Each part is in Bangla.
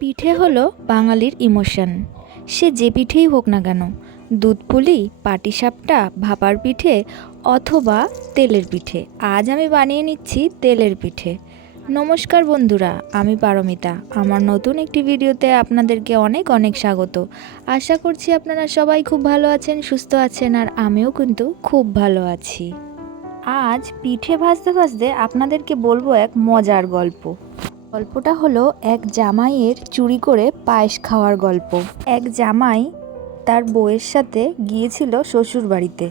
পিঠে হলো বাঙালির ইমোশন। সে যে পিঠেই হোক না কেন, দুধ পুলি পাটিসাপটা ভাপার পিঠে অথবা তেলের পিঠে। আজ আমি বানিয়ে নিচ্ছি তেলের পিঠে। নমস্কার বন্ধুরা, আমি পারমিতা। আমার নতুন একটি ভিডিওতে আপনাদেরকে অনেক অনেক স্বাগত। আশা করছি আপনারা সবাই খুব ভালো আছেন, সুস্থ আছেন, আর আমিও কিন্তু খুব ভালো আছি। আজ পিঠে ভাজতে ভাজতে আপনাদেরকে বলব এক মজার গল্প। গল্পটা হলো এক জামাইয়ের চুরি করে পায়েস খাওয়ার গল্প। এক জামাই তার বউয়ের সাথে গিয়েছিল শ্বশুর বাড়িতে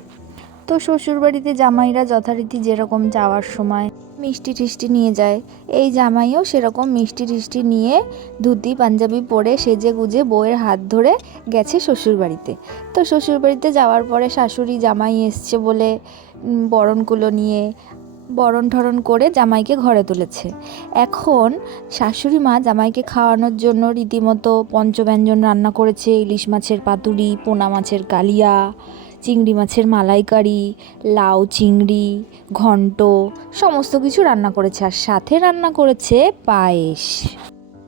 তো শ্বশুর বাড়িতে জামাইরা যথারীতি যেরকম যাওয়ার সময় মিষ্টি টিষ্টি নিয়ে যায়, এই জামাইও সেরকম মিষ্টি টিষ্টি নিয়ে ধুতি, পাঞ্জাবি পরে সেজে গুজে বউয়ের হাত ধরে গেছে শ্বশুর বাড়িতে তো শ্বশুর বাড়িতে যাওয়ার পরে শাশুড়ি জামাই এসছে বলে বরণগুলো নিয়ে বরণ ঠরণ করে জামাইকে ঘরে তুলেছে। এখন শাশুড়ি মা জামাইকে খাওয়ানোর জন্য রীতিমতো পঞ্চব্যঞ্জন রান্না করেছে। ইলিশ মাছের পাতুরি, পোনা মাছের কালিয়া, চিংড়ি মাছের মালাইকারি, লাউ, চিংড়ি, ঘন্ট, সমস্ত কিছু রান্না করেছে আর সাথে রান্না করেছে পায়েস।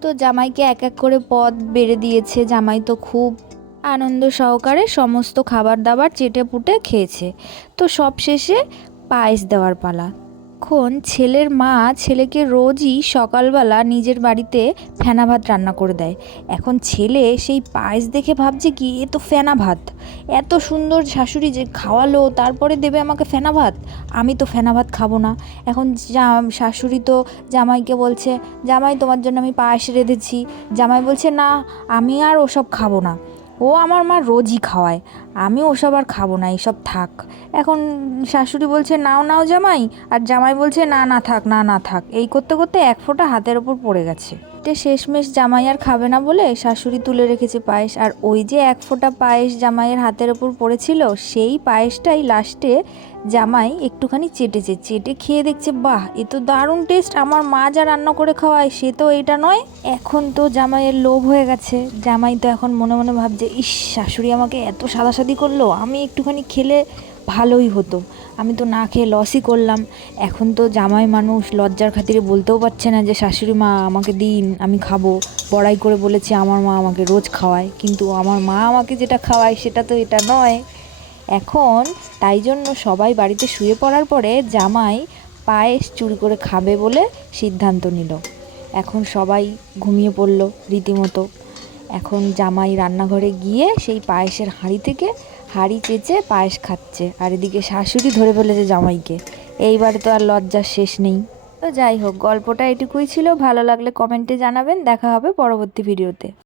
তো জামাইকে এক এক করে পদ বেড়ে দিয়েছে। জামাই তো খুব আনন্দ সহকারে সমস্ত খাবার দাবার চেটে পুটে খেয়েছে। তো সব শেষে পায়েস দেওয়ার পালা। এখন ছেলের মা ছেলেকে রোজই সকালবেলা নিজের বাড়িতে ফেনা ভাত রান্না করে দেয়। এখন ছেলে সেই পায়েস দেখে ভাবছে কি, এ তো ফেনা ভাত। এত সুন্দর শাশুড়ি যে খাওয়ালো, তারপরে দেবে আমাকে ফেনা ভাত? আমি তো ফেনা ভাত খাব না। এখন শাশুড়ি তো জামাইকে বলছে, জামাই, তোমার জন্য আমি পায়েস রেঁধেছি। জামাই বলছে, না, আমি আর ওসব খাব না। ও আমার মা রোজই খাওয়ায়। আমি ওসব আর খাব না, এইসব থাক। এখন শাশুড়ি বলছে, নাও নাও জামাই। আর জামাই বলছে, না না থাক, না না থাক। এই করতে করতে এক ফোঁটা হাতের ওপর পড়ে গেছে। তে শেষমেশ জামাই আর খাবে না বলে শাশুড়ি তুলে রেখেছে পায়েস। আর ওই যে এক ফোঁটা পায়েস জামাইয়ের হাতের ওপর পড়েছিল, সেই পায়েসটাই লাস্টে জামাই একটুখানি চেটেছে। চেটে খেয়ে দেখছে, বাহ, এ তো দারুণ টেস্ট আমার মা যা রান্না করে খাওয়ায়, সে তো এটা নয়? এখন তো জামাইয়ের লোভ হয়ে গেছে। জামাই তো এখন মনে মনে ভাবছে, ইস, শাশুড়ি আমাকে এত সাদাসাদি করল, আমি একটুখানি খেলে ভালোই হতো। আমি তো না খেয়ে লসই করলাম। এখন তো জামাই মানুষ, লজ্জার খাতিরে বলতেও পারছে না যে, শাশুড়ি মা, আমাকে দিন, আমি খাব। বড়াই করে বলেছে, আমার মা আমাকে রোজ খাওয়ায়। কিন্তু আমার মা আমাকে যেটা খাওয়ায়, সেটা তো এটা নয়। এখন তাই জন্য সবাই বাড়িতে শুয়ে পড়ার পরে জামাই পায়েস চুরি করে খাবে বলে সিদ্ধান্ত নিল। এখন সবাই ঘুমিয়ে পড়ল রীতিমতো। এখন জামাই রান্নাঘরে গিয়ে সেই পায়েসের হাঁড়ি থেকে হাঁড়ি চেঁচে পায়েস খাচ্ছে, আর এদিকে শাশুড়ি ধরে ফেলেছে জামাইকে। এইবারে তো আর লজ্জার শেষ নেই। তো যাই হোক, গল্পটা এটুকুই ছিল। ভালো লাগলে কমেন্টে জানাবেন। দেখা হবে পরবর্তী ভিডিওতে